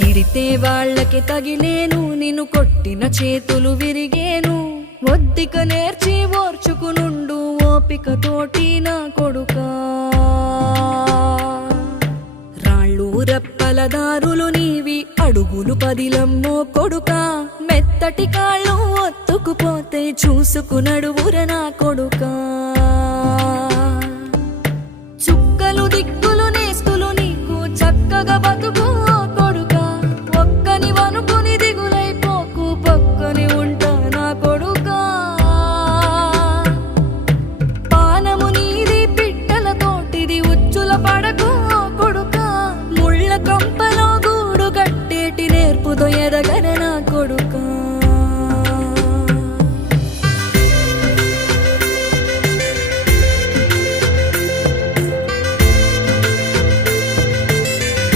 తిడితే వాళ్ళకి తగిలేను, నిన్ను కొట్టిన చేతులు విరిగేను. ఒద్దిక నేర్చి ఓర్చుకునుండు ఓపికతోటి నా కొడుకా. రాళ్ళు రెప్పల దారులు నీవి, అడుగులు పదిలమ్మో కొడుకా. మెత్తటి కాళ్ళు ఒత్తుకుపోతే చూసుకునడువుర నా కొడుకా. చుక్కలు దిక్కులు నేస్తులు నీకు చక్కగా బతుకు కొడుకా. ఒక్కని వనుకుని దిగులైపోకు, పక్కని ఉంటా నా కొడుకా. పానము నీది పిట్టల తోటిది, ఉచ్చుల పడకు కొడుకా. ముళ్ళ కంపలో గూడు కట్టేటి నేర్పుతో ఎదగన నా కొడుకా.